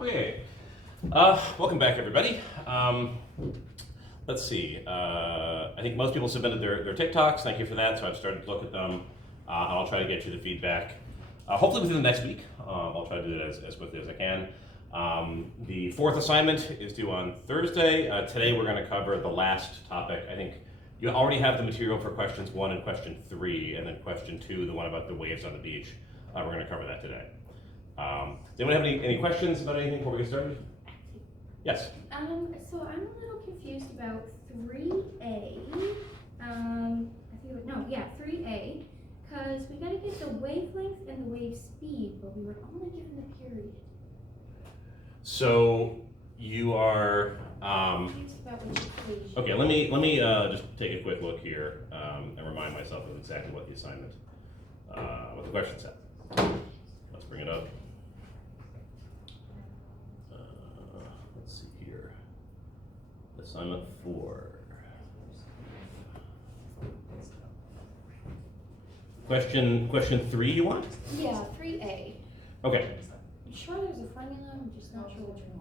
Okay, welcome back, everybody. Let's see. I think most people submitted their TikToks. Thank you for that. So I've started to look at them, and I'll try to get you the feedback. Hopefully within the next week. I'll try to do it as quickly as I can. The fourth assignment is due on Thursday. Today we're going to cover the last topic. I think you already have the material for questions 1 and question 3, and then question 2, the one about the waves on the beach. We're going to cover that today. Does anyone have any questions about anything before we get started? Yes. So I'm a little confused about 3A. I think 3A, because we got to get the wavelength and the wave speed, but we were only given the period. So you are. Confused about which equation. Okay. Let me just take a quick look here and remind myself of exactly what the assignment, what the question said. Let's bring it up. Let's see here. Assignment 4. Question 3 you want? Yeah, 3A. Okay. I'm sure there's a formula, I'm just not sure which one.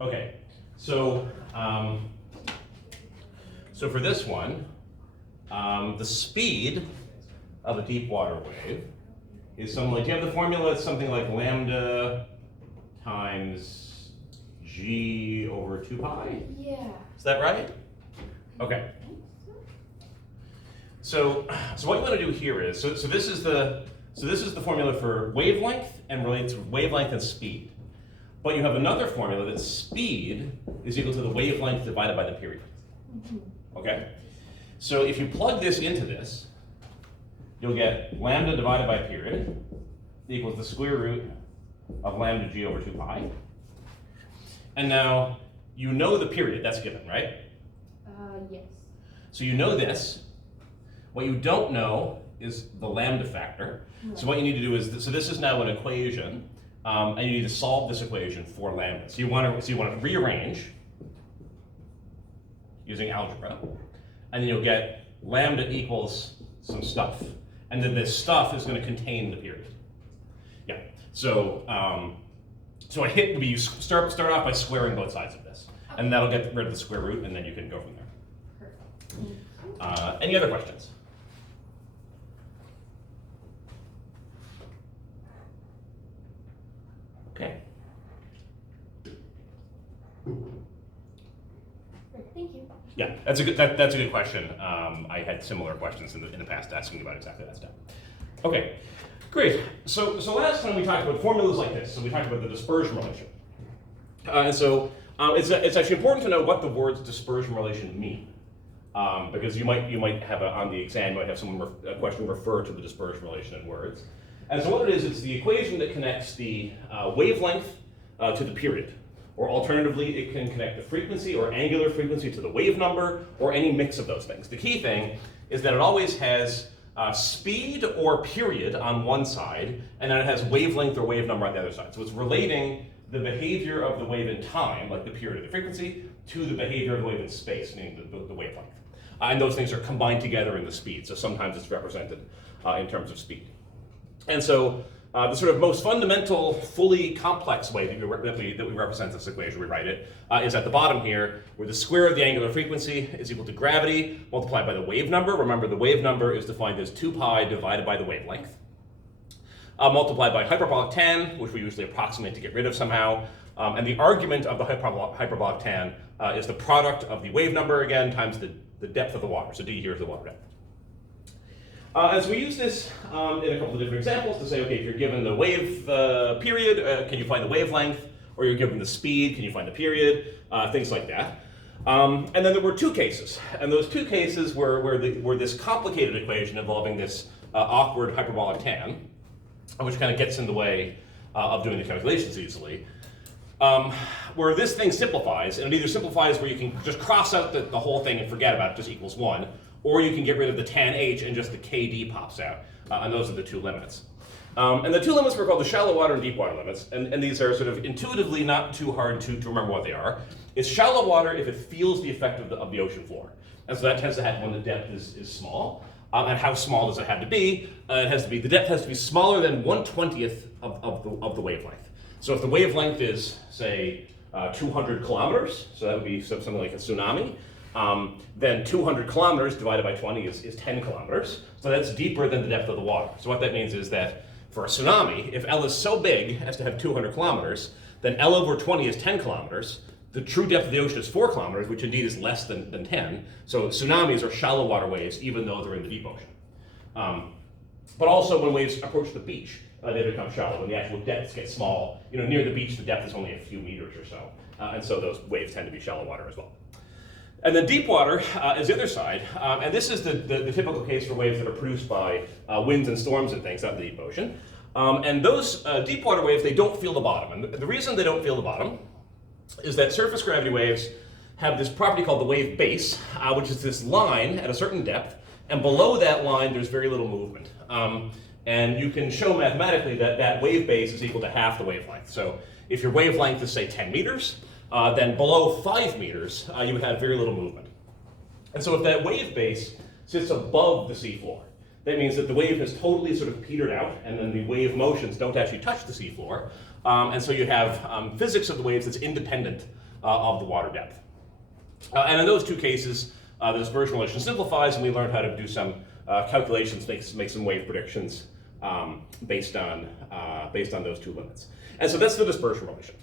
Okay. So so for this one, the speed of a deep water wave is something like, do you have the formula? It's something like lambda times g over 2 pi? Yeah. Is that right? Okay. So what you want to do here is, so this is the formula for wavelength and relates to wavelength and speed. But you have another formula that speed is equal to the wavelength divided by the period. Okay? So if you plug this into this, you'll get lambda divided by period equals the square root of lambda g over 2 pi. And now you know the period, that's given, right? Yes. So you know this. What you don't know is the lambda factor. Right. So what you need to do is, so this is now an equation, and you need to solve this equation for lambda. So you want to rearrange using algebra, and then you'll get lambda equals some stuff, and then this stuff is going to contain the period. Yeah. So so a hit would be you start off by squaring both sides of this, and that'll get rid of the square root, and then you can go from there. Perfect. Any other questions? Okay. Thank you. Yeah, that's a good question. I had similar questions in the past asking about exactly that stuff. Okay, great. So last time we talked about formulas like this. So we talked about the dispersion relation. And so it's actually important to know what the words dispersion relation mean. Because you might have on the exam, you might have a question refer to the dispersion relation in words. And so what it is, it's the equation that connects the wavelength to the period. Or alternatively, it can connect the frequency or angular frequency to the wave number, or any mix of those things. The key thing is that it always has speed or period on one side, and then it has wavelength or wave number on the other side. So it's relating the behavior of the wave in time, like the period or the frequency, to the behavior of the wave in space, meaning the wavelength. And those things are combined together in the speed. So sometimes it's represented in terms of speed. And so the sort of most fundamental, fully complex way that we represent this equation, we write it, is at the bottom here, where the square of the angular frequency is equal to gravity multiplied by the wave number. Remember, the wave number is defined as 2 pi divided by the wavelength, multiplied by hyperbolic tan, which we usually approximate to get rid of somehow. And the argument of the hyperbolic tan is the product of the wave number again times the depth of the water. So d here is the water depth. And so we use this in a couple of different examples to say, okay, if you're given the wave period, can you find the wavelength? Or you're given the speed, can you find the period? Things like that. And then there were 2 cases. And those 2 cases were this complicated equation involving this awkward hyperbolic tan, which kind of gets in the way of doing the calculations easily. Where this thing simplifies, and it either simplifies where you can just cross out the whole thing and forget about it, just equals 1, or you can get rid of the tan h and just the kd pops out, and those are the 2 limits. And the two limits were called the shallow water and deep water limits, and these are sort of intuitively not too hard to remember what they are. It's shallow water if it feels the effect of the ocean floor. And so that tends to happen when the depth is small. And how small does it have to be? The depth has to be smaller than 1/20th of the wavelength. So if the wavelength is, say, 200 kilometers, so that would be something like a tsunami, then 200 kilometers divided by 20 is 10 kilometers. So that's deeper than the depth of the water. So what that means is that for a tsunami, if L is so big as to have 200 kilometers, then L over 20 is 10 kilometers. The true depth of the ocean is 4 kilometers, which indeed is less than 10. So tsunamis are shallow water waves, even though they're in the deep ocean. But also when waves approach the beach, they become shallow. When the actual depths get small, near the beach, the depth is only a few meters or so. And so those waves tend to be shallow water as well. And then deep water is the other side. And this is the typical case for waves that are produced by winds and storms and things out in the deep ocean. And those deep water waves, they don't feel the bottom. And the reason they don't feel the bottom is that surface gravity waves have this property called the wave base, which is this line at a certain depth, and below that line there's very little movement. And you can show mathematically that that wave base is equal to half the wavelength. So if your wavelength is, say, 10 meters, then below 5 meters you would have very little movement. And so if that wave base sits above the seafloor, that means that the wave has totally sort of petered out, and then the wave motions don't actually touch the seafloor. And so you have physics of the waves that's independent of the water depth. And in those two cases, the dispersion relation simplifies, and we learned how to do some calculations, make some wave predictions based on those two limits. And so that's the dispersion relation.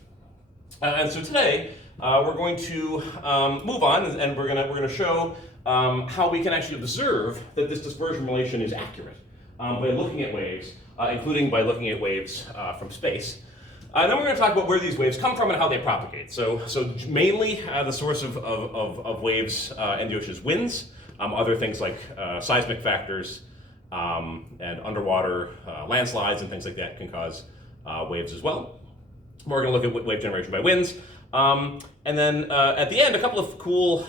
And so today we're going to move on, and we're going to show how we can actually observe that this dispersion relation is accurate by looking at waves, including by looking at waves from space. And then we're going to talk about where these waves come from and how they propagate. So mainly the source of waves in the ocean is winds, other things like seismic factors and underwater landslides and things like that can cause waves as well. We're going to look at wave generation by winds. And then at the end, a couple of cool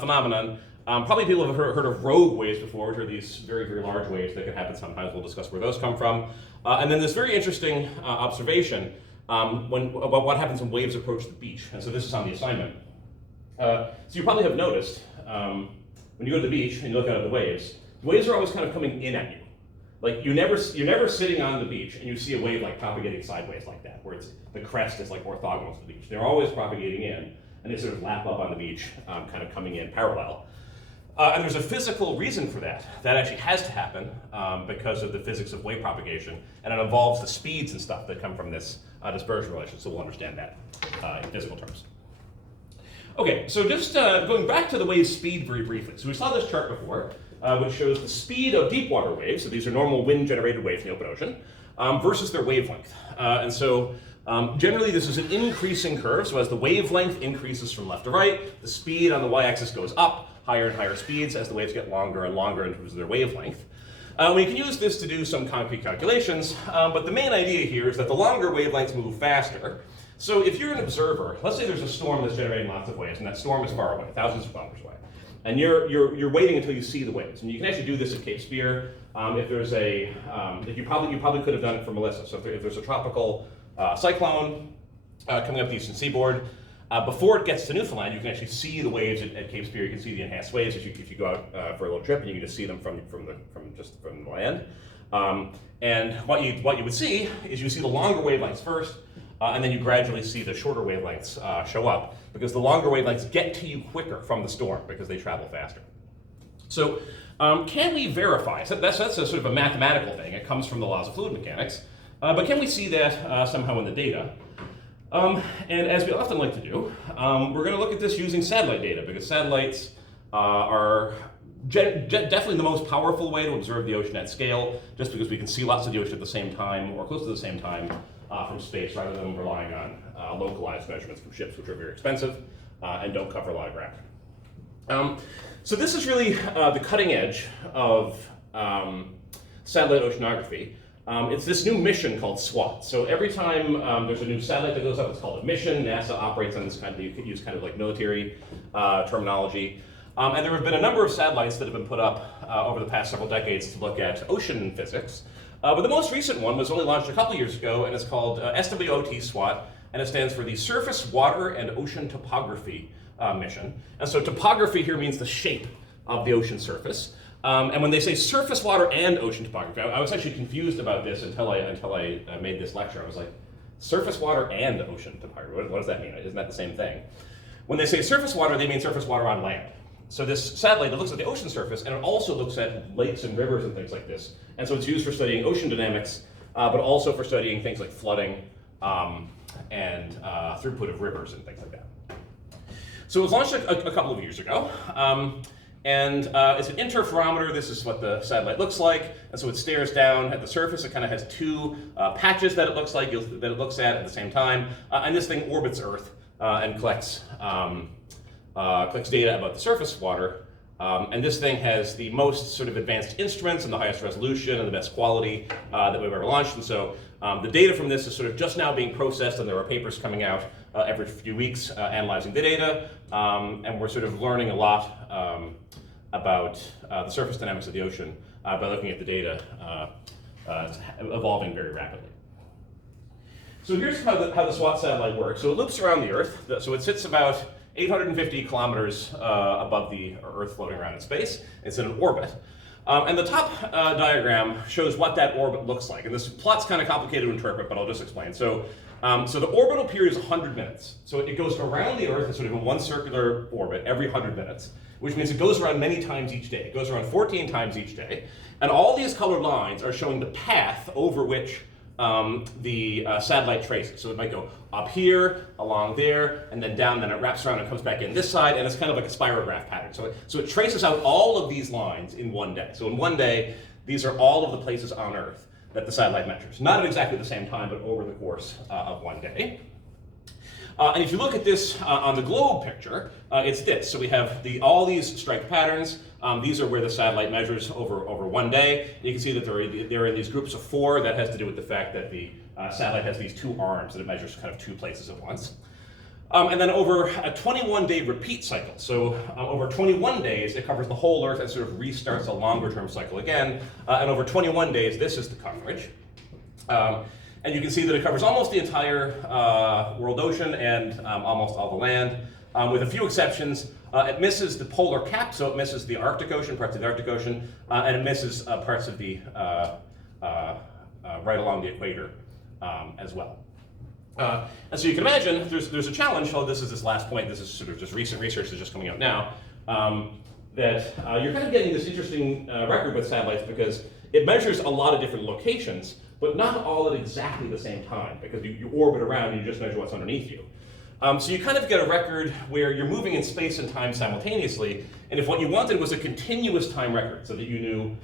phenomenon. Probably people have heard of rogue waves before, which are these very, very large waves that can happen sometimes. We'll discuss where those come from. And then this very interesting observation about what happens when waves approach the beach. And so this is on the assignment. So you probably have noticed when you go to the beach and you look out at the waves are always kind of coming in at you. Like you're never sitting on the beach and you see a wave like propagating sideways like that, where the crest is like orthogonal to the beach. They're always propagating in, and they sort of lap up on the beach, kind of coming in parallel. And there's a physical reason for that. That actually has to happen because of the physics of wave propagation, and it involves the speeds and stuff that come from this dispersion relation, so we'll understand that in physical terms. Okay, so just going back to the wave speed very briefly. So we saw this chart before, which shows the speed of deep water waves, so these are normal wind-generated waves in the open ocean, versus their wavelength. And so generally this is an increasing curve, so as the wavelength increases from left to right, the speed on the y-axis goes up, higher and higher speeds as the waves get longer and longer in terms of their wavelength. We can use this to do some concrete calculations, but the main idea here is that the longer wavelengths move faster. So if you're an observer, let's say there's a storm that's generating lots of waves, and that storm is far away, thousands of kilometers away, and you're waiting until you see the waves. And you can actually do this at Cape Spear. If there's you probably could have done it for Melissa. So if there's a tropical cyclone coming up the eastern seaboard, before it gets to Newfoundland, you can actually see the waves at Cape Spear. You can see the enhanced waves if you go out for a little trip, and you can just see them from the land. And what you would see is you see the longer wavelengths first, and then you gradually see the shorter wavelengths show up, because the longer wavelengths get to you quicker from the storm because they travel faster. So can we verify? So that's a sort of a mathematical thing. It comes from the laws of fluid mechanics. But can we see that somehow in the data? And as we often like to do, we're going to look at this using satellite data, because satellites are definitely the most powerful way to observe the ocean at scale, just because we can see lots of the ocean at the same time, or close to the same time, from space, rather than relying on localized measurements from ships, which are very expensive and don't cover a lot of ground. So this is really the cutting edge of satellite oceanography. It's this new mission called SWAT. So every time there's a new satellite that goes up, it's called a mission. NASA operates on this kind of, you could use kind of like military terminology. And there have been a number of satellites that have been put up over the past several decades to look at ocean physics. But the most recent one was only launched a couple years ago, and it's called SWOT SWOT, and it stands for the Surface Water and Ocean Topography Mission. And so topography here means the shape of the ocean surface. And when they say surface water and ocean topography, I was actually confused about this until I made this lecture. I was like, surface water and ocean topography, what does that mean? Isn't that the same thing? When they say surface water, they mean surface water on land. So this satellite, it looks at the ocean surface, and it also looks at lakes and rivers and things like this. And so it's used for studying ocean dynamics, but also for studying things like flooding and throughput of rivers and things like that. So it was launched a couple of years ago. And it's an interferometer. This is what the satellite looks like. And so it stares down at the surface. It kind of has two patches that it looks like, that it looks at the same time. And this thing orbits Earth and collects data about the surface water. And this thing has the most sort of advanced instruments and the highest resolution and the best quality that we've ever launched. And so the data from this is sort of just now being processed, and there are papers coming out every few weeks analyzing the data. And we're sort of learning a lot about the surface dynamics of the ocean by looking at the data evolving very rapidly. So here's how the SWOT satellite works. So it loops around the Earth. So it sits about 850 kilometers above the Earth, floating around in space. It's in an orbit. And the top diagram shows what that orbit looks like. And this plot's kind of complicated to interpret, but I'll just explain. So the orbital period is 100 minutes. So it goes around the Earth in sort of in one circular orbit every 100 minutes, which means it goes around many times each day. It goes around 14 times each day. And all these colored lines are showing the path over which the satellite traces. So it might go up here, along there, and then down, then it wraps around and comes back in this side, and it's kind of like a spirograph pattern. So it traces out all of these lines in one day. So in one day, these are all of the places on Earth that the satellite measures. Not at exactly the same time, but over the course of one day. And if you look at this on the globe picture, it's this. So we have all these striped patterns. These are where the satellite measures over one day. You can see that they're in these groups of 4. That has to do with the fact that the satellite has these 2 arms that it measures kind of 2 places at once. And then over a 21-day repeat cycle. So over 21 days, it covers the whole Earth and sort of restarts a longer-term cycle again. And over 21 days, this is the coverage. And you can see that it covers almost the entire world ocean and almost all the land, with a few exceptions. It misses the polar cap, so it misses the Arctic Ocean, parts of the Arctic Ocean, and it misses parts of the right along the equator as well. And so you can imagine there's a challenge. Oh, this is this last point. This is sort of just recent research that's just coming out now. That you're kind of getting this interesting record with satellites because it measures a lot of different locations, but not all at exactly the same time, because you orbit around and you just measure what's underneath you. So you kind of get a record where you're moving in space and time simultaneously, and if what you wanted was a continuous time record, so that you knew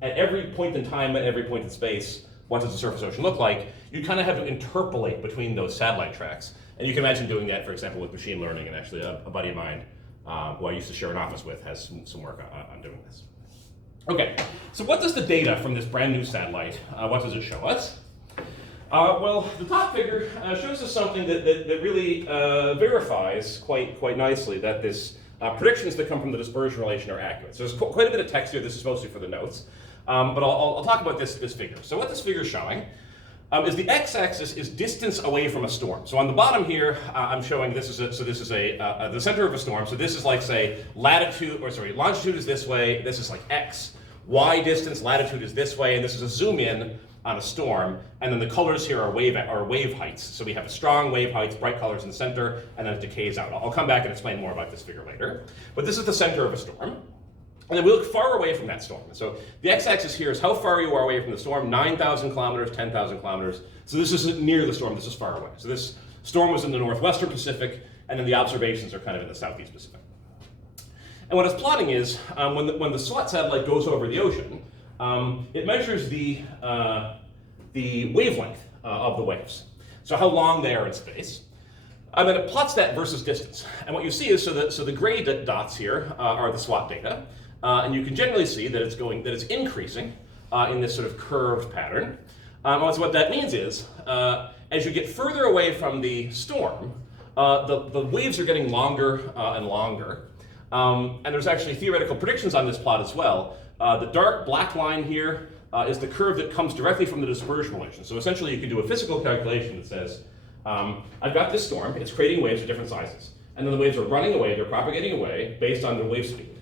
at every point in time, at every point in space, what does the surface ocean look like, you kind of have to interpolate between those satellite tracks. And you can imagine doing that, for example, with machine learning, and actually a buddy of mine who I used to share an office with has some work on doing this. Okay, so what does the data from this brand new satellite, what does it show us? Well, the top figure shows us something that really verifies quite nicely that this predictions that come from the dispersion relation are accurate. So there's quite a bit of text here. This is mostly for the notes, but I'll talk about this figure. So what this figure is showing is the x-axis is distance away from a storm. So on the bottom here, I'm showing this is the center of a storm. So this is like, say, longitude is this way. This is like x. Y distance, latitude is this way, and this is a zoom in on a storm, and then the colors here are wave heights. So we have strong wave heights, bright colors in the center, and then it decays out. I'll come back and explain more about this figure later. But this is the center of a storm. And then we look far away from that storm. So the x-axis here is how far you are away from the storm, 9,000 kilometers, 10,000 kilometers. So this isn't near the storm, this is far away. So this storm was in the northwestern Pacific, and then the observations are kind of in the southeast Pacific. And what it's plotting is, when the SWOT satellite goes over the ocean, it measures the wavelength of the waves. So how long they are in space. And then it plots that versus distance. And what you see is, so the gray dots here are the SWOT data. And you can generally see that it's increasing in this sort of curved pattern. So what that means is, as you get further away from the storm, the waves are getting longer and longer. And there's actually theoretical predictions on this plot as well. The dark black line here is the curve that comes directly from the dispersion relation. So essentially you can do a physical calculation that says, I've got this storm, it's creating waves of different sizes. And then the waves are running away, they're propagating away based on their wave speed.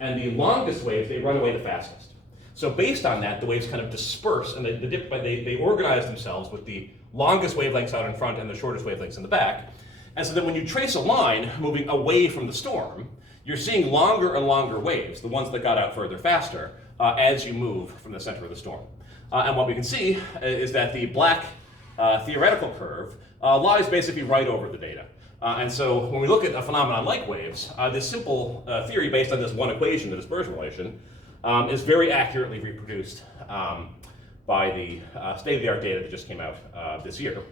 And the longest waves, they run away the fastest. So based on that, the waves kind of disperse, and they organize themselves with the longest wavelengths out in front and the shortest wavelengths in the back. And so then when you trace a line moving away from the storm, you're seeing longer and longer waves, the ones that got out further faster, as you move from the center of the storm. And what we can see is that the black theoretical curve lies basically right over the data. And so when we look at a phenomenon like waves, this simple theory based on this one equation, the dispersion relation, is very accurately reproduced by the state-of-the-art data that just came out this year.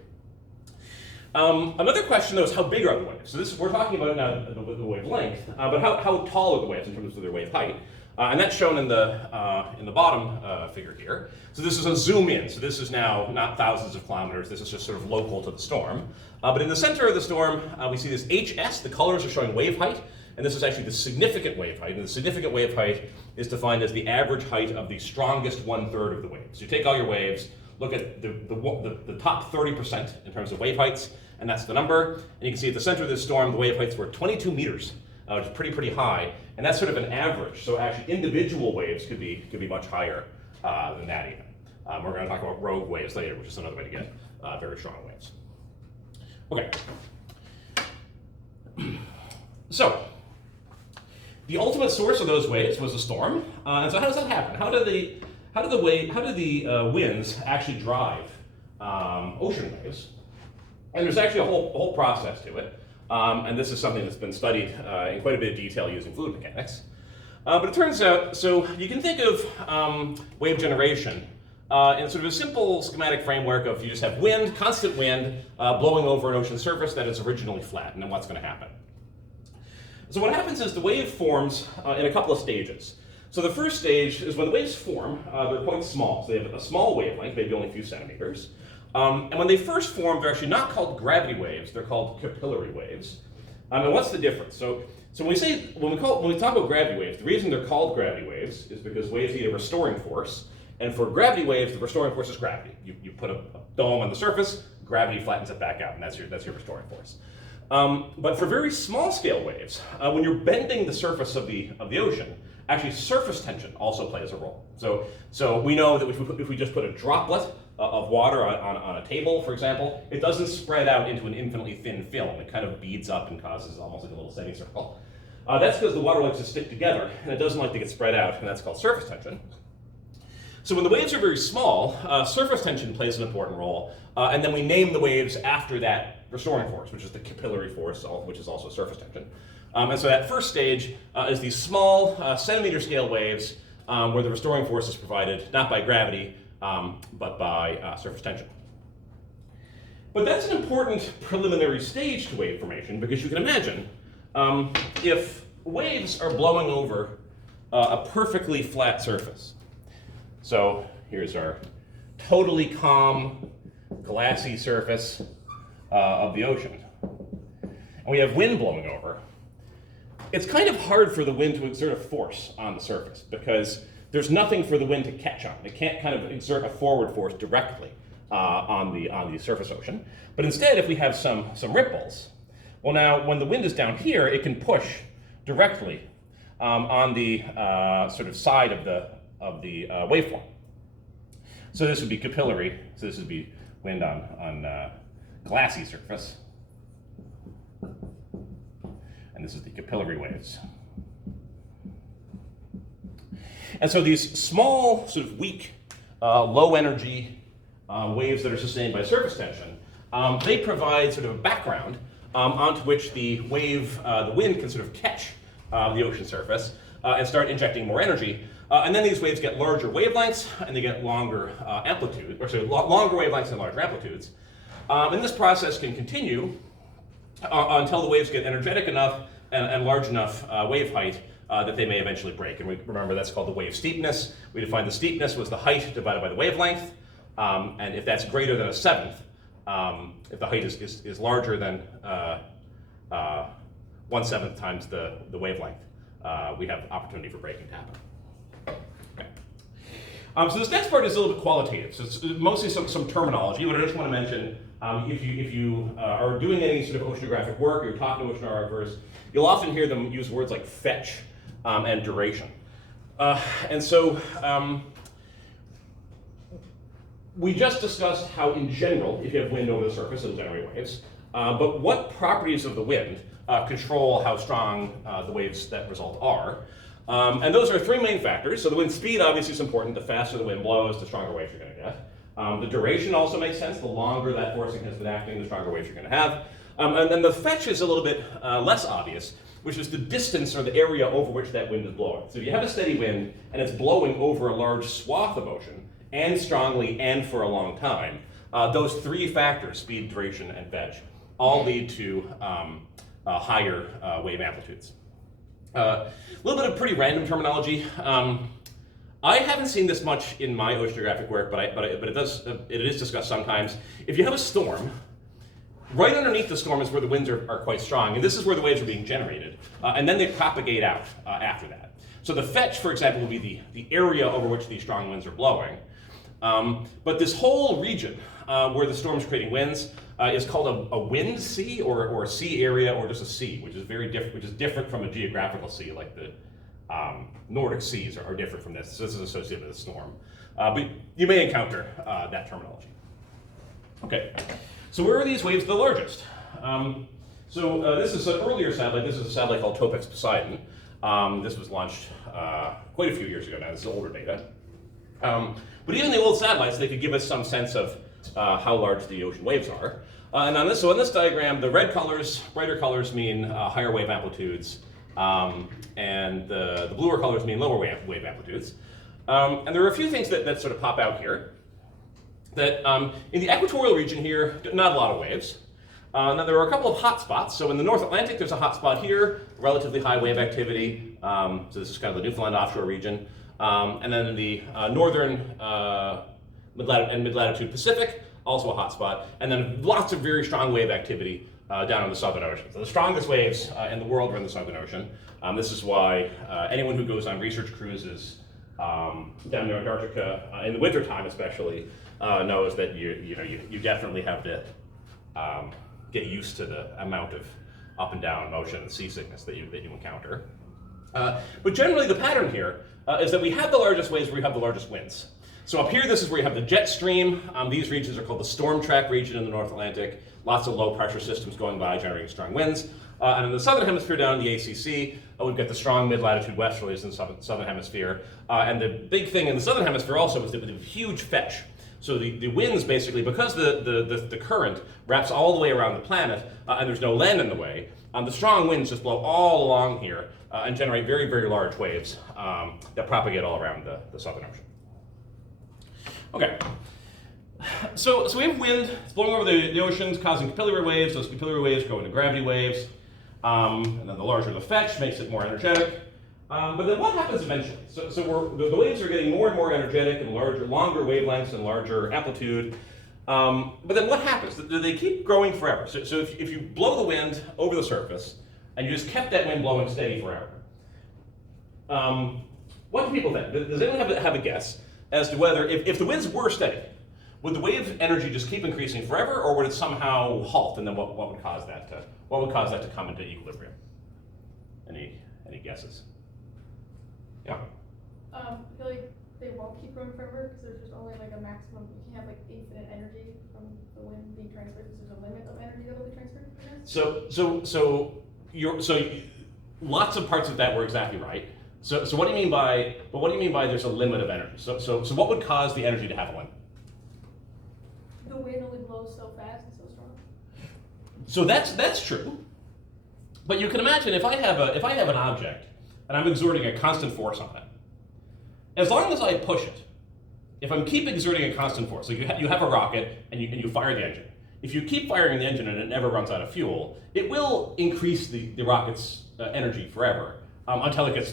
Another question, though, is how big are the waves? So we're talking about now the wavelength, but how tall are the waves in terms of their wave height? And that's shown in the bottom figure here. So this is a zoom in. So this is now not thousands of kilometers. This is just sort of local to the storm. But in the center of the storm, we see this HS. The colors are showing wave height. And this is actually the significant wave height. And the significant wave height is defined as the average height of the strongest 1/3 of the waves. So you take all your waves, look at the top 30% in terms of wave heights, and that's the number. And you can see at the center of this storm, the wave heights were 22 meters, which is pretty high. And that's sort of an average. So actually individual waves could be much higher than that even. We're going to talk about rogue waves later, which is another way to get very strong waves. Okay. So the ultimate source of those waves was a storm. And so how does that happen? How do the winds actually drive ocean waves? And there's actually a whole process to it. And this is something that's been studied in quite a bit of detail using fluid mechanics. But it turns out, so you can think of wave generation in sort of a simple schematic framework of you just have wind, constant wind, blowing over an ocean surface that is originally flat, and then what's going to happen? So what happens is the wave forms in a couple of stages. So the first stage is when the waves form, they're quite small. So they have a small wavelength, maybe only a few centimeters. And when they first form, they're actually not called gravity waves, they're called capillary waves. And what's the difference? So when we talk about gravity waves, the reason they're called gravity waves is because waves need a restoring force. And for gravity waves, the restoring force is gravity. You put a dome on the surface, gravity flattens it back out, and that's your restoring force. But for very small scale waves, when you're bending the surface of the ocean, actually surface tension also plays a role. So we know that if we just put a droplet of water on a table, for example, it doesn't spread out into an infinitely thin film. It kind of beads up and causes almost like a little semicircle. That's because the water likes to stick together, and it doesn't like to get spread out, and that's called surface tension. So when the waves are very small, surface tension plays an important role, and then we name the waves after that restoring force, which is the capillary force, which is also surface tension. And so that first stage is these small centimeter scale waves where the restoring force is provided not by gravity, but by surface tension. But that's an important preliminary stage to wave formation, because you can imagine if waves are blowing over a perfectly flat surface. So here's our totally calm, glassy surface of the ocean. And we have wind blowing over. It's kind of hard for the wind to exert a force on the surface because there's nothing for the wind to catch on. It can't kind of exert a forward force directly on the surface ocean. But instead, if we have some ripples, well now, when the wind is down here, it can push directly on the sort of side of the waveform. So this would be capillary. So this would be wind on glassy surface. And this is the capillary waves. And so these small, sort of weak, low energy waves that are sustained by surface tension, they provide sort of a background onto which the wind can sort of catch the ocean surface and start injecting more energy. And then these waves get larger wavelengths and they get longer amplitude, or sorry, longer wavelengths and larger amplitudes. And this process can continue until the waves get energetic enough and large enough wave height that they may eventually break. And remember, that's called the wave steepness. We defined the steepness was the height divided by the wavelength. And if that's greater than a seventh, if the height is larger than 1/7 times the wavelength, we have opportunity for breaking to happen. Okay. So this next part is a little bit qualitative. So it's mostly some terminology, but I just want to mention, if you are doing any sort of oceanographic work, or you're talking to oceanographers, you'll often hear them use words like fetch and duration. And so we just discussed how, in general, if you have wind over the surface, it'll generate waves. But what properties of the wind control how strong the waves that result are? And those are three main factors. So the wind speed obviously is important. The faster the wind blows, the stronger waves you're going to get. The duration also makes sense. The longer that forcing has been acting, the stronger waves you're going to have. And then the fetch is a little bit less obvious, which is the distance or the area over which that wind is blowing. So if you have a steady wind and it's blowing over a large swath of ocean, and strongly and for a long time, those three factors, speed, duration, and fetch, all lead to higher wave amplitudes. A little bit of pretty random terminology. I haven't seen this much in my oceanographic work, but it is discussed sometimes. If you have a storm, right underneath the storm is where the winds are quite strong, and this is where the waves are being generated, and then they propagate out after that. So the fetch, for example, will be the area over which these strong winds are blowing. But this whole region where the storm is creating winds is called a wind sea, or a sea area, or just a sea, which is different from a geographical sea, like the Nordic seas are different from this. So this is associated with a storm. But you may encounter that terminology. Okay, so where are these waves the largest? This is an earlier satellite. This is a satellite called Topex Poseidon. This was launched quite a few years ago now. This is older data. But even the old satellites, they could give us some sense of how large the ocean waves are. And on this diagram, the red colors, brighter colors, mean higher wave amplitudes, and the bluer colors mean lower wave amplitudes. And there are a few things that sort of pop out here. That in the equatorial region here, not a lot of waves. Now there are a couple of hot spots. So in the North Atlantic, there's a hot spot here, relatively high wave activity. So this is kind of the Newfoundland offshore region. And then in the northern mid-latitude Pacific, also a hot spot. And then lots of very strong wave activity down in the Southern Ocean. So the strongest waves in the world are in the Southern Ocean. This is why anyone who goes on research cruises down near Antarctica, in the wintertime especially, knows that you definitely have to get used to the amount of up and down motion and seasickness that you encounter. But generally the pattern here is that we have the largest waves where we have the largest winds. So up here, this is where you have the jet stream. These regions are called the storm track region in the North Atlantic. Lots of low pressure systems going by generating strong winds. And in the southern hemisphere down in the ACC, we've got the strong mid-latitude westerlies in the southern hemisphere. And the big thing in the southern hemisphere also is the huge fetch. So the winds basically, because the current wraps all the way around the planet and there's no land in the way, the strong winds just blow all along here and generate very, very large waves that propagate all around the Southern Ocean. Okay, so we have wind, it's blowing over the oceans, causing capillary waves. Those capillary waves go into gravity waves, and then the larger the fetch makes it more energetic. But then what happens eventually? So the waves are getting more and more energetic and longer wavelengths and larger amplitude. But then what happens? They keep growing forever. So if you blow the wind over the surface and you just kept that wind blowing steady forever, what do people think? Does anyone have a guess as to whether, if the winds were steady, would the wave energy just keep increasing forever, or would it somehow halt? And then what would cause that to come into equilibrium? Any guesses? Yeah. I feel like they won't keep growing forever because there's just only like a maximum. You can't have like infinite energy from the wind being transferred because there's a limit of energy that will be transferred. I guess. So lots of parts of that were exactly right. So what do you mean by there's a limit of energy? So what would cause the energy to have a limit? The wind only blows so fast and so strong. So that's true. But you can imagine if I have an object and I'm exerting a constant force on it, as long as I push it, if I'm keep exerting a constant force, like you have a rocket and you fire the engine. If you keep firing the engine and it never runs out of fuel, it will increase the rocket's energy forever until it gets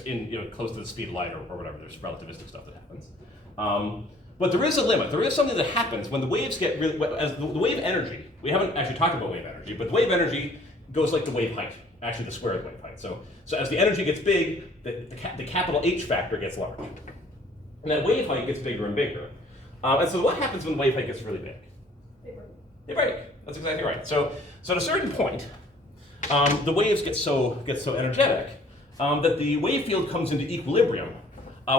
close to the speed of light or whatever. There's relativistic stuff that happens. But there is a limit. There is something that happens when the waves get really, as the wave energy, we haven't actually talked about wave energy, but wave energy goes like the wave height, actually the square of the wave height. So as the energy gets big, the capital H factor gets large. And that wave height gets bigger and bigger. And so what happens when the wave height gets really big? They break. That's exactly right. So at a certain point, the waves get so energetic that the wave field comes into equilibrium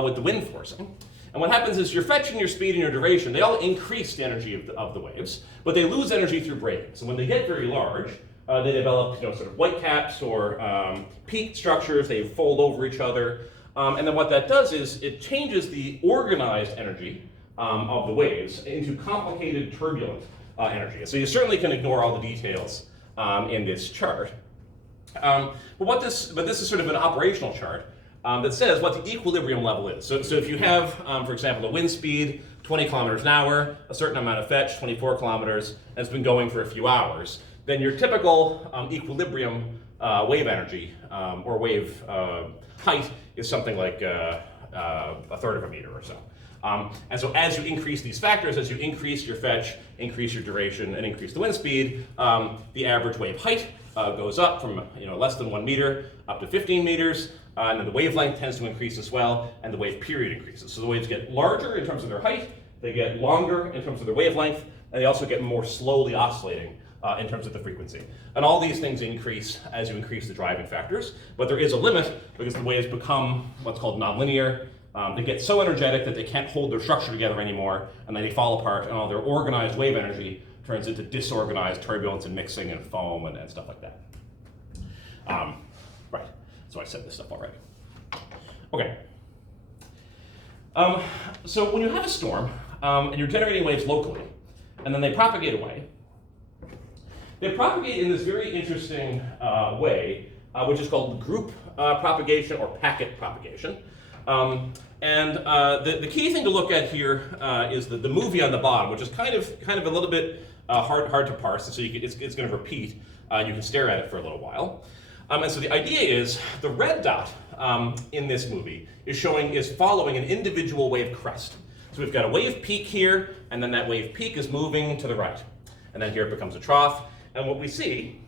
with the wind forcing. And what happens is your fetch and your speed and your duration, they all increase the energy of the waves, but they lose energy through breaking. So when they get very large, they develop sort of whitecaps or peak structures. They fold over each other. And then what that does is it changes the organized energy of the waves into complicated turbulent energy. So you certainly can ignore all the details in this chart. But this is sort of an operational chart that says what the equilibrium level is. So if you have, for example, a wind speed 20 kilometers an hour, a certain amount of fetch, 24 kilometers, and it's been going for a few hours, then your typical equilibrium wave energy or wave height is something like a third of a meter or so. And so as you increase these factors, as you increase your fetch, increase your duration, and increase the wind speed, the average wave height goes up from less than 1 meter up to 15 meters, and then the wavelength tends to increase as well, and the wave period increases. So the waves get larger in terms of their height, they get longer in terms of their wavelength, and they also get more slowly oscillating in terms of the frequency. And all these things increase as you increase the driving factors, but there is a limit because the waves become what's called nonlinear. They get so energetic that they can't hold their structure together anymore, and then they fall apart, and all their organized wave energy turns into disorganized turbulence and mixing and foam and stuff like that. Right, so I said this stuff already. Okay. So when you have a storm, and you're generating waves locally, and then they propagate away, they propagate in this very interesting way, which is called group propagation or packet propagation. And the key thing to look at here is the movie on the bottom, which is kind of a little bit hard to parse, and so it's going to repeat. You can stare at it for a little while. And so the idea is the red dot in this movie is following an individual wave crest. So we've got a wave peak here, and then that wave peak is moving to the right. And then here it becomes a trough. And what we see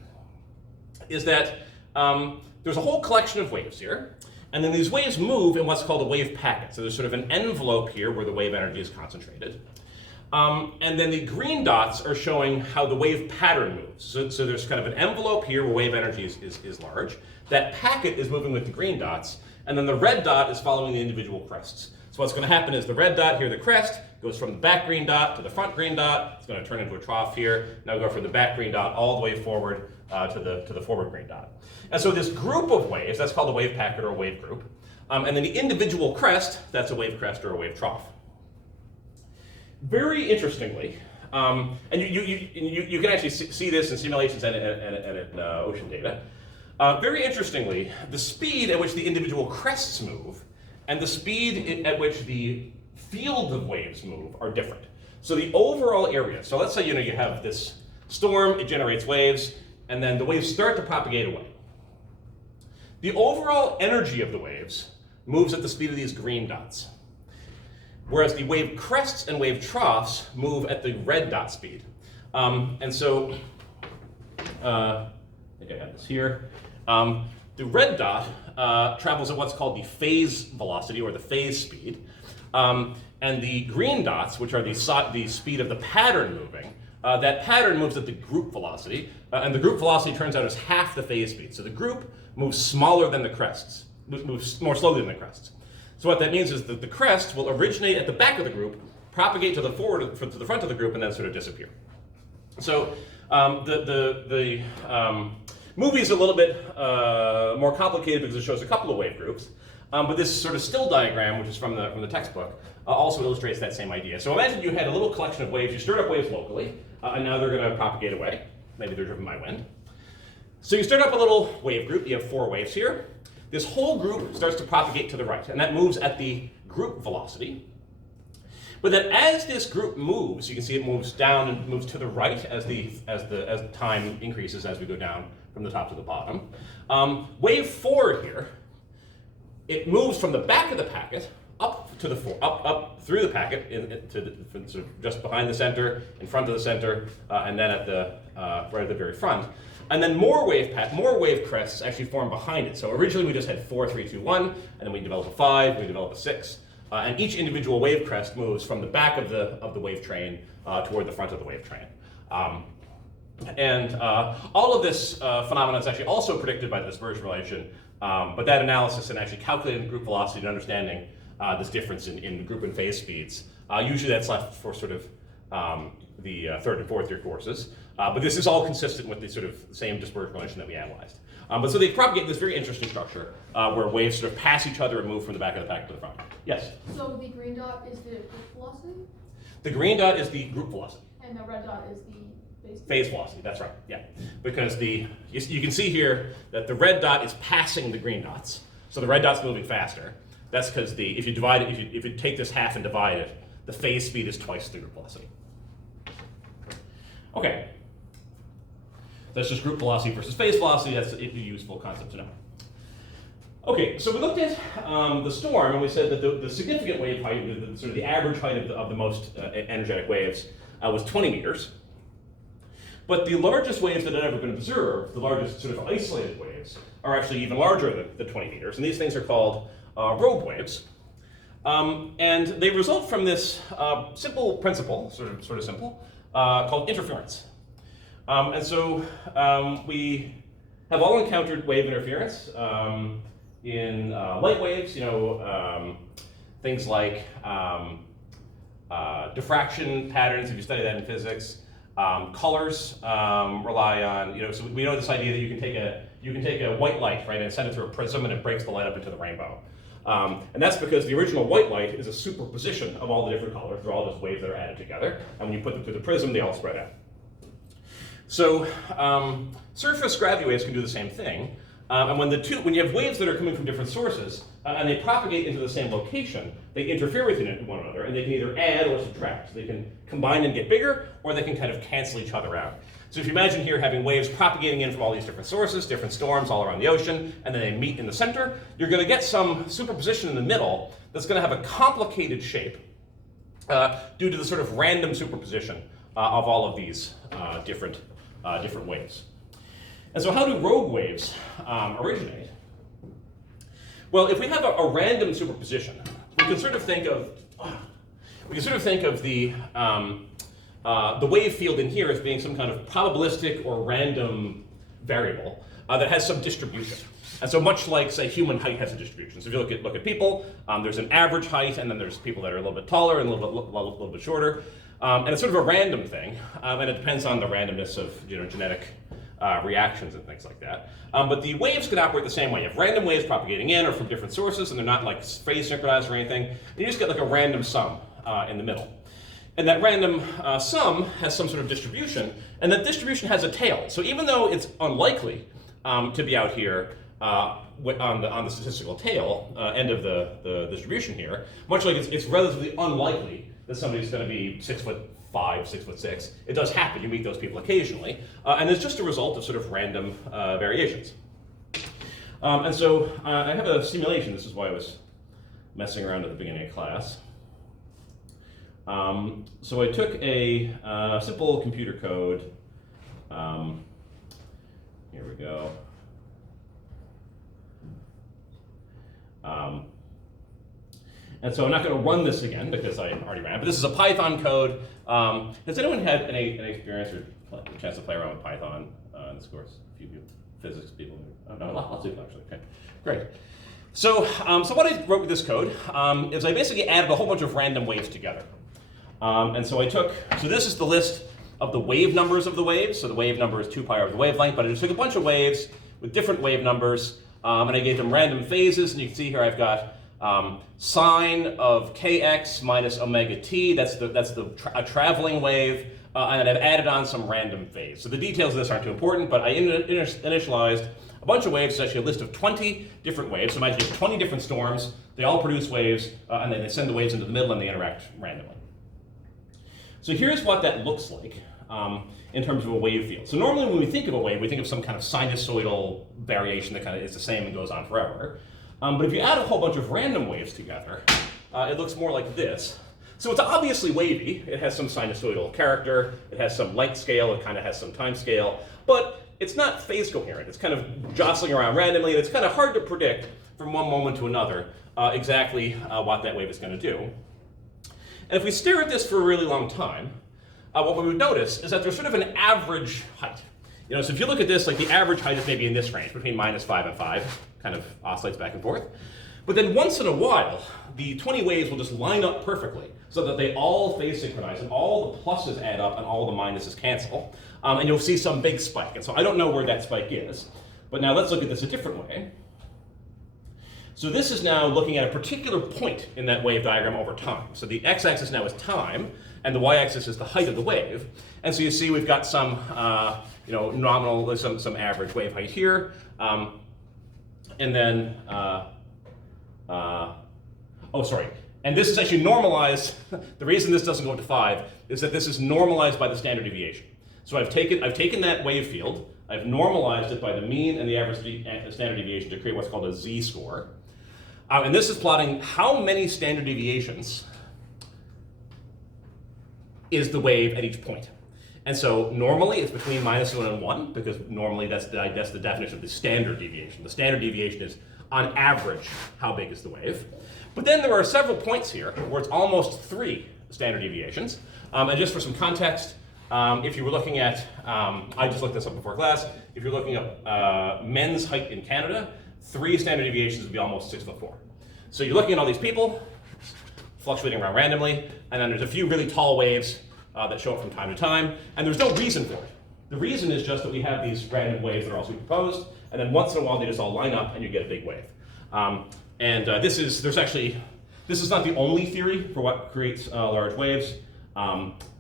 is that there's a whole collection of waves here. And then these waves move in what's called a wave packet. So there's sort of an envelope here where the wave energy is concentrated. And then the green dots are showing how the wave pattern moves. So there's kind of an envelope here where wave energy is large. That packet is moving with the green dots. And then the red dot is following the individual crests. So what's going to happen is the red dot here, the crest, goes from the back green dot to the front green dot. It's going to turn into a trough here. Now go from the back green dot all the way forward to the forward green dot. And so this group of waves, that's called a wave packet or a wave group. And then the individual crest, that's a wave crest or a wave trough. Very interestingly, and you can actually see this in simulations and in ocean data. Very interestingly, the speed at which the individual crests move and the speed at which the field of waves move are different. So the overall area, so let's say you have this storm, it generates waves, and then the waves start to propagate away. The overall energy of the waves moves at the speed of these green dots, whereas the wave crests and wave troughs move at the red dot speed. And so, I think I have this here. The red dot travels at what's called the phase velocity or the phase speed. And the green dots, which are the speed of the pattern moving, that pattern moves at the group velocity, and the group velocity turns out is half the phase speed. So the group moves smaller than the crests, moves more slowly than the crests. So what that means is that the crest will originate at the back of the group, propagate to the front of the group, and then sort of disappear. So the movie is a little bit more complicated because it shows a couple of wave groups. But this sort of still diagram, which is from the textbook, also illustrates that same idea. So imagine you had a little collection of waves. You stirred up waves locally, and now they're going to propagate away. Maybe they're driven by wind. So you stirred up a little wave group. You have 4 waves here. This whole group starts to propagate to the right, and that moves at the group velocity. But then as this group moves, you can see it moves down and moves to the right as the time increases as we go down from the top to the bottom. Wave 4 here, it moves from the back of the packet up to up through the packet sort of just behind the center, in front of the center, and then at the right at the very front. And then more wave crests actually form behind it. So originally we just had 4, 3, 2, 1, and then we develop a 5, we develop a 6, and each individual wave crest moves from the back of the wave train toward the front of the wave train. And all of this phenomenon is actually also predicted by the dispersion relation, but that analysis and actually calculating group velocity and understanding this difference in group and phase speeds, usually that's left for sort of the third and fourth year courses. But this is all consistent with the sort of same dispersion relation that we analyzed. But so they propagate this very interesting structure where waves sort of pass each other and move from the back of the pack to the front. Yes? So the green dot is the group velocity, The green dot is the group velocity. and the red dot is the Phase velocity, that's right, yeah. Because you can see here that the red dot is passing the green dots. So the red dot's moving faster. That's because if you divide it, if you take this half and divide it, the phase speed is twice the group velocity. Okay. That's just group velocity versus phase velocity. That's a useful concept to know. Okay, so we looked at the storm, and we said that the significant wave height, sort of the average height of the most energetic waves, was 20 meters. But the largest waves that had ever been observed, the largest sort of isolated waves, are actually even larger than 20 meters, and these things are called rogue waves. And they result from this simple principle, sort of simple, called interference. And so we have all encountered wave interference in light waves, things like diffraction patterns, if you study that in physics. Colors rely on, so we know this idea that you can take a white light, right, and send it through a prism and it breaks the light up into the rainbow. And that's because the original white light is a superposition of all the different colors. They're all just waves that are added together. And when you put them through the prism, they all spread out. So surface gravity waves can do the same thing. And when you have waves that are coming from different sources and they propagate into the same location, they interfere with one another, and they can either add or subtract. So they can combine and get bigger, or they can kind of cancel each other out. So if you imagine here having waves propagating in from all these different sources, different storms all around the ocean, and then they meet in the center, you're going to get some superposition in the middle that's going to have a complicated shape due to the sort of random superposition of all of these different waves. And so how do rogue waves originate? Well, if we have a random superposition, we can sort of think of the wave field in here as being some kind of probabilistic or random variable that has some distribution. And so much like, say, human height has a distribution. So if you look at people, there's an average height, and then there's people that are a little bit taller and a little bit shorter. And it's sort of a random thing, and it depends on the randomness of genetic reactions and things like that. But the waves can operate the same way. You have random waves propagating in or from different sources, and they're not like phase synchronized or anything. And you just get like a random sum in the middle. And that random sum has some sort of distribution, and that distribution has a tail. So even though it's unlikely to be out here on the statistical tail end of the distribution here, much like it's relatively unlikely that somebody's going to be 6'5", 6'6". It does happen. You meet those people occasionally, and it's just a result of sort of random variations. And so I have a simulation. This is why I was messing around at the beginning of class. So I took a simple computer code. Here we go. And so I'm not going to run this again because I already ran it, but this is a Python code. Has anyone had any experience or a chance to play around with Python in this course? A few people, physics people? No, lots of people actually. Okay, great. So what I wrote with this code is I basically added a whole bunch of random waves together. And so this is the list of the wave numbers of the waves. So the wave number is 2 pi over the wavelength, but I just took a bunch of waves with different wave numbers, and I gave them random phases. And you can see here I've got sine of kx minus omega t. That's a traveling wave, and I've added on some random phase. So the details of this aren't too important, but I initialized a bunch of waves. It's actually a list of 20 different waves. So imagine you have 20 different storms. They all produce waves, and then they send the waves into the middle, and they interact randomly. So here's what that looks like in terms of a wave field. So normally when we think of a wave, we think of some kind of sinusoidal variation that kind of is the same and goes on forever. But if you add a whole bunch of random waves together, it looks more like this. So it's obviously wavy. It has some sinusoidal character. It has some length scale. It kind of has some time scale. But it's not phase coherent. It's kind of jostling around randomly, and it's kind of hard to predict from one moment to another exactly what that wave is going to do. And if we stare at this for a really long time, what we would notice is that there's sort of an average height. You know, so if you look at this, like the average height is maybe in this range, between -5 and 5, kind of oscillates back and forth. But then once in a while, the 20 waves will just line up perfectly so that they all phase synchronize and all the pluses add up and all the minuses cancel. And you'll see some big spike. And so I don't know where that spike is. But now let's look at this a different way. So this is now looking at a particular point in that wave diagram over time. So the x-axis now is time, and the y-axis is the height of the wave. And so you see we've got some nominal, some average wave height here. And then, and this is actually normalized. The reason this doesn't go up to 5 is that this is normalized by the standard deviation. So I've taken that wave field, I've normalized it by the mean and the average standard deviation to create what's called a z-score. And this is plotting how many standard deviations is the wave at each point. And so normally it's between -1 and 1, because normally that's the definition of the standard deviation. The standard deviation is on average how big is the wave. But then there are several points here where it's almost 3 standard deviations. And just for some context, if you were looking at, I just looked this up before class, if you're looking at men's height in Canada, 3 standard deviations would be almost 6'4". So you're looking at all these people fluctuating around randomly, and then there's a few really tall waves that show up from time to time, and there's no reason for it. The reason is just that we have these random waves that are all superposed, and then once in a while they just all line up and you get a big wave. This is not the only theory for what creates large waves,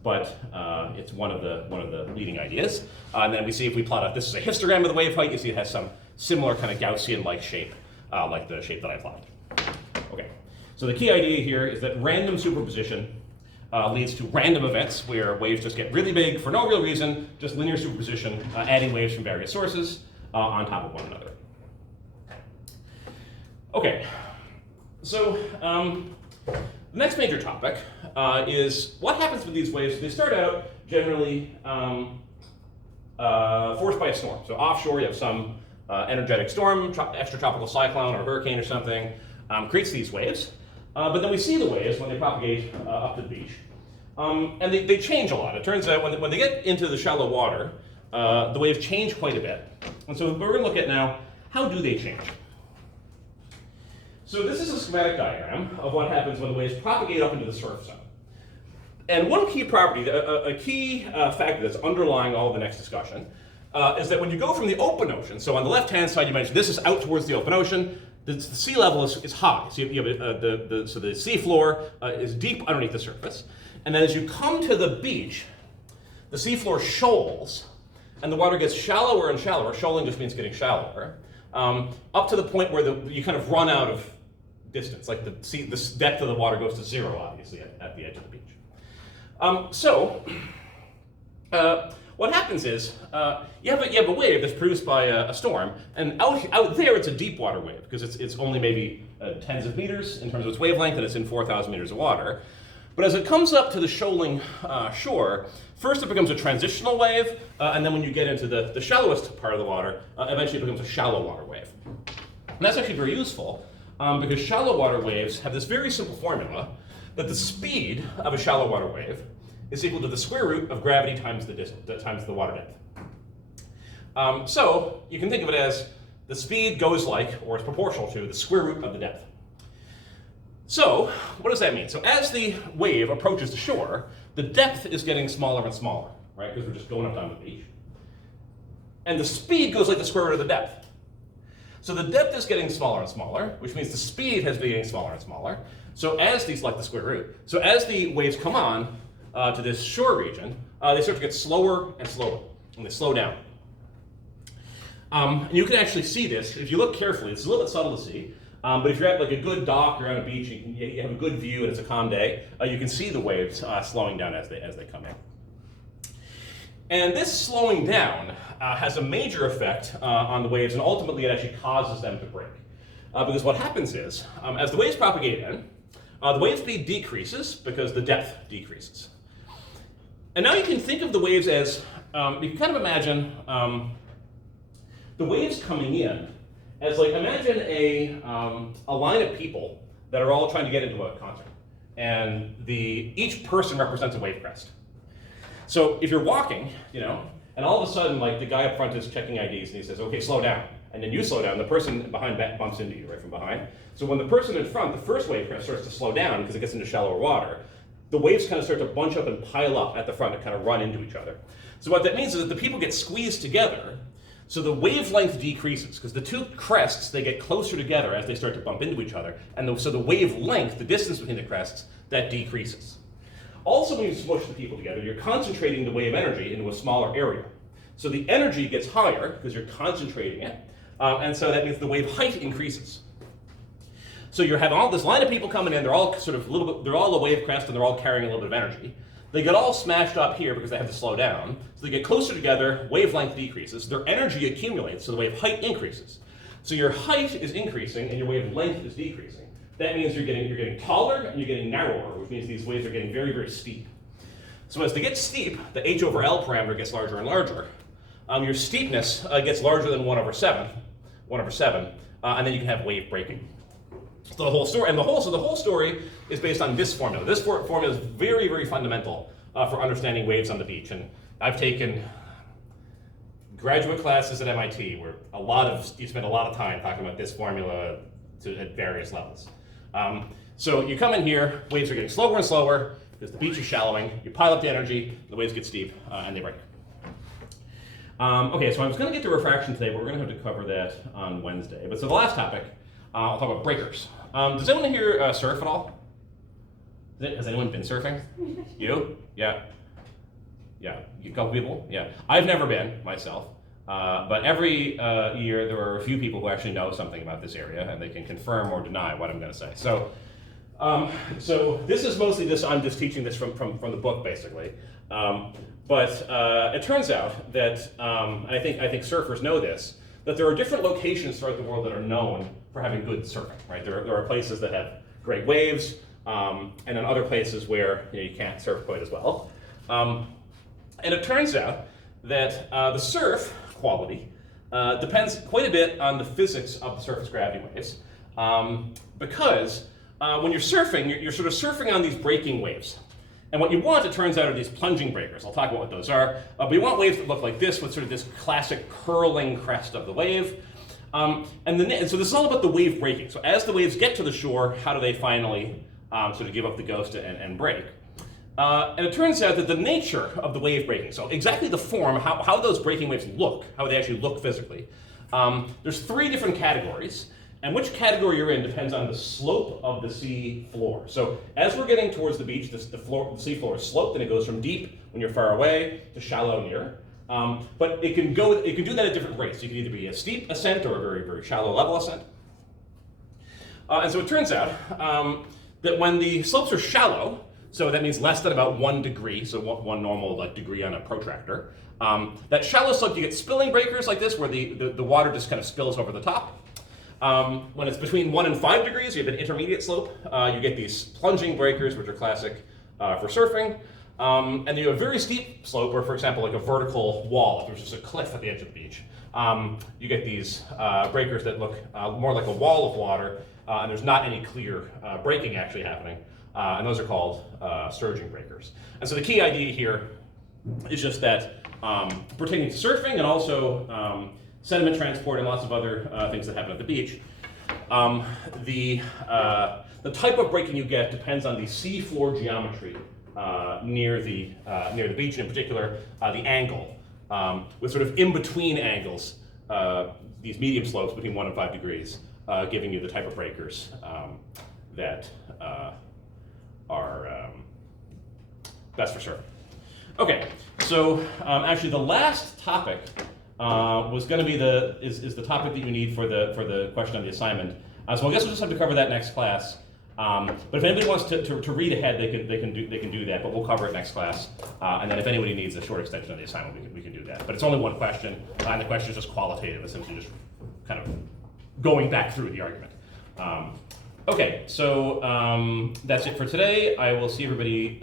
but it's one of the leading ideas. And then we see if we plot out, this is a histogram of the wave height, you see it has some similar kind of Gaussian-like shape, like the shape that I plotted. Okay, so the key idea here is that random superposition leads to random events where waves just get really big for no real reason, just linear superposition, adding waves from various sources on top of one another. Okay, so the next major topic is what happens with these waves. They start out generally forced by a storm. So offshore you have some energetic storm, extratropical cyclone or hurricane or something, creates these waves. But then we see the waves when they propagate up to the beach. And they change a lot. It turns out when they get into the shallow water, the waves change quite a bit. And so we're going to look at now, how do they change? So this is a schematic diagram of what happens when the waves propagate up into the surf zone. And one key property, a key factor that's underlying all of the next discussion, is that when you go from the open ocean, so on the left-hand side you mentioned this is out towards the open ocean, the sea level is high. So you have so the sea floor is deep underneath the surface. And then as you come to the beach, the sea floor shoals, and the water gets shallower and shallower. Shoaling just means getting shallower, up to the point where you kind of run out of distance. Like the depth of the water goes to 0, obviously, at the edge of the beach. What happens is you have a wave that's produced by a storm, and out there it's a deep water wave because it's only maybe tens of meters in terms of its wavelength, and it's in 4,000 meters of water. But as it comes up to the shoaling shore, first it becomes a transitional wave, and then when you get into the shallowest part of the water, eventually it becomes a shallow water wave. And that's actually very useful because shallow water waves have this very simple formula that the speed of a shallow water wave is equal to the square root of gravity times the water depth. So you can think of it as the speed goes like, or is proportional to, the square root of the depth. So what does that mean? So as the wave approaches the shore, the depth is getting smaller and smaller, right? Because we're just going up down the beach. And the speed goes like the square root of the depth. So the depth is getting smaller and smaller, which means the speed has been getting smaller and smaller. So as these, like the square root, so as the waves come on to this shore region, they start to get slower and slower, and they slow down. And you can actually see this, if you look carefully, it's a little bit subtle to see, but if you're at like a good dock or on a beach, you have a good view and it's a calm day, you can see the waves slowing down as they come in. And this slowing down has a major effect on the waves, and ultimately it actually causes them to break. Because what happens is, as the waves propagate in, the wave speed decreases because the depth decreases. And now you can think of the waves as, you can kind of imagine the waves coming in as like, imagine a line of people that are all trying to get into a concert. And each person represents a wave crest. So if you're walking, and all of a sudden, like the guy up front is checking IDs and he says, okay, slow down. And then you slow down, the person behind bumps into you right from behind. So when the person in front, the first wave crest, starts to slow down because it gets into shallower water, the waves kind of start to bunch up and pile up at the front and kind of run into each other. So what that means is that the people get squeezed together, so the wavelength decreases, because the two crests, they get closer together as they start to bump into each other, and so the wavelength, the distance between the crests, that decreases. Also, when you smush the people together, you're concentrating the wave energy into a smaller area. So the energy gets higher because you're concentrating it, and so that means the wave height increases. So you're having all this line of people coming in, they're all sort of they're all a wave crest and they're all carrying a little bit of energy. They get all smashed up here because they have to slow down. So they get closer together, wavelength decreases, their energy accumulates, so the wave height increases. So your height is increasing and your wavelength is decreasing. That means you're getting taller and you're getting narrower, which means these waves are getting very, very steep. So as they get steep, the h over L parameter gets larger and larger. Your steepness gets larger than 1/7, and then you can have wave breaking. So the whole story is based on this formula. This formula is very, very fundamental for understanding waves on the beach. And I've taken graduate classes at MIT where you spend a lot of time talking about this formula at various levels. So you come in here, waves are getting slower and slower because the beach is shallowing. You pile up the energy, the waves get steep, and they break. Okay, so I was going to get to refraction today, but we're going to have to cover that on Wednesday. But so the last topic, I'll talk about breakers. Does anyone here surf at all? Has anyone been surfing? You? Yeah. Yeah, a couple people? Yeah. I've never been, myself. But every year there are a few people who actually know something about this area, and they can confirm or deny what I'm going to say. So this is mostly this, I'm just teaching this from the book, basically. But it turns out that, I think surfers know this, that there are different locations throughout the world that are known for having good surfing, right? There are places that have great waves, and then other places where you can't surf quite as well. And it turns out that the surf quality depends quite a bit on the physics of the surface gravity waves, because when you're surfing, you're sort of surfing on these breaking waves. And what you want, it turns out, are these plunging breakers. I'll talk about what those are. But you want waves that look like this, with sort of this classic curling crest of the wave. And so this is all about the wave breaking. So as the waves get to the shore, how do they finally sort of give up the ghost and break? And it turns out that the nature of the wave breaking, so exactly the form, how those breaking waves look, how they actually look physically, there's 3 different categories. And which category you're in depends on the slope of the sea floor. So as we're getting towards the beach, the sea floor is sloped, and it goes from deep when you're far away to shallow near. But it can do that at different rates. You can either be a steep ascent or a very, very shallow level ascent. And so it turns out that when the slopes are shallow, so that means less than about 1 degree, so one normal degree on a protractor, that shallow slope, you get spilling breakers like this, where the water just kind of spills over the top. When it's between 1 and 5 degrees, you have an intermediate slope. You get these plunging breakers, which are classic for surfing. And you have a very steep slope, or for example, like a vertical wall, if there's just a cliff at the edge of the beach. You get these breakers that look more like a wall of water, and there's not any clear breaking actually happening. And those are called surging breakers. And so the key idea here is just that pertaining to surfing and also sediment transport and lots of other things that happen at the beach, the type of breaking you get depends on the seafloor geometry near the beach, and in particular the angle, with sort of in-between angles, these medium slopes between 1 and 5 degrees, giving you the type of breakers that are best for surfing. Okay, so actually the last topic was going to be the topic that you need for the question on the assignment. So I guess we'll just have to cover that next class. But if anybody wants to read ahead, they can do that. But we'll cover it next class. And then if anybody needs a short extension of the assignment, we can do that. But it's only one question, and the question is just qualitative, essentially just kind of going back through the argument. Okay, so that's it for today. I will see everybody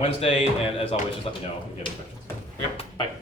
Wednesday, and as always, just let me know if you have any questions. Okay, bye.